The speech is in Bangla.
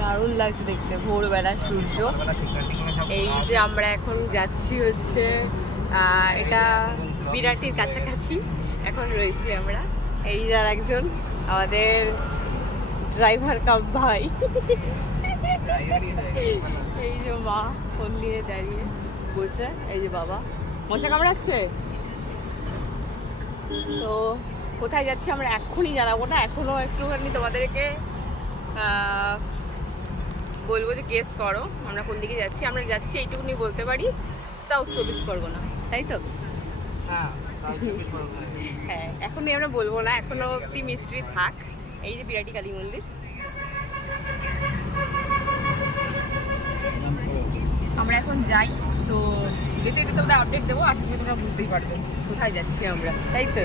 দারুণ লাগছে দেখতে ভোরবেলা সূর্য। এই যে আমরা এখন যাচ্ছি হচ্ছে এটা বিরাটির কাছাকাছি এখন রয়েছি আমরা। এই যার একজন আমাদের ড্রাইভার কাম ভাই, এই যে মা ফোন নিয়ে দাঁড়িয়ে বসে, এই যে বাবা মশা কামড়াচ্ছে। তো কোথায় যাচ্ছি আমরা এক্ষুনি জানাবো না, এখনো একটুখানি তোমাদেরকে বলবো যে গেস করো আমরা কোন দিকে যাচ্ছি। আমরা যাচ্ছি এইটুকুনি বলতে পারি সাউথ 24 পরগনা, তাই তো? হ্যাঁ, এখনই আমরা বলবো না, এখনো অব্দি মিস্ট্রি থাক। এই যে বিরাটি কালী মন্দির, আমরা এখন যাই। তো যেতে যেতে তোমরা আপডেট দেবো, আশা করি তোমরা বুঝতেই পারবে কোথায় যাচ্ছি আমরা, তাই তো?